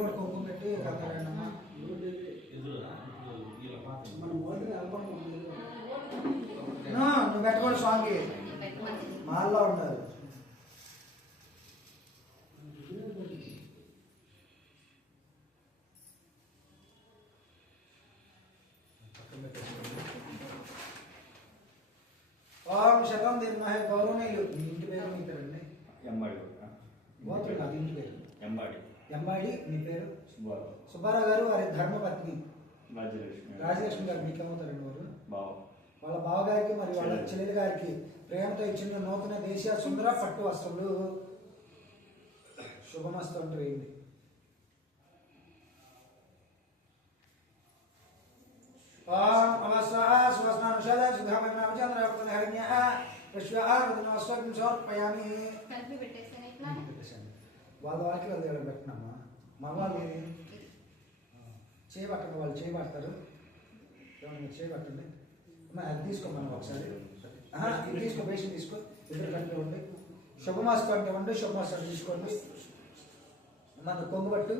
కూడా కుంకుమ పెట్టి కథలేనమ్మా. నువ్వు పెట్టుకోండి స్వామికి మాల్లో ఉన్నారు. ఓం శతం దీర్మహే గౌరవనీయులు. మీ ఇంటి పేరు మీ పేరండి? ఎంబాడి. అది ఇంటి పేరు ఎంబాడి. ఎంబాడి. మీ పేరు? సుబ్బారావు. సుబ్బారావు గారు వారి ధర్మపత్ని రాజలక్ష్మి. రాజలక్ష్మి గారు మీకేమవుతారండి? వారు బావ. వాళ్ళ బావగారికి మరి వాళ్ళ చెల్లెలి గారికి ప్రేమతో ఇచ్చిన నూతన దేశీయ సుందర పట్టు వస్తువులు శుభమస్తు అంటూ వేయండి. ఓం అవస్వః సువస్నానుషద సుధామగ్నామచంద్రవక్తనహరణ్యః విశ్వఆరుదనవస్వగ్ం సమర్పయామి. వాళ్ళ వాళ్ళకి వాళ్ళు దగ్గర పెట్టినమ్మా. మగవాళ్ళు చేయబట్టండి, వాళ్ళు చేయబడతారు. మీరు చేయబట్టండి అమ్మా. అది తీసుకోమన్నా ఒకసారి. ఇది తీసుకో, పేషెంట్ తీసుకో. ఇద్దరు కట్టుకోండి. శుభమాస్కు అంటే ఇవ్వండి. శుభమాస్కు తీసుకోండి. మన కొంగు పట్టు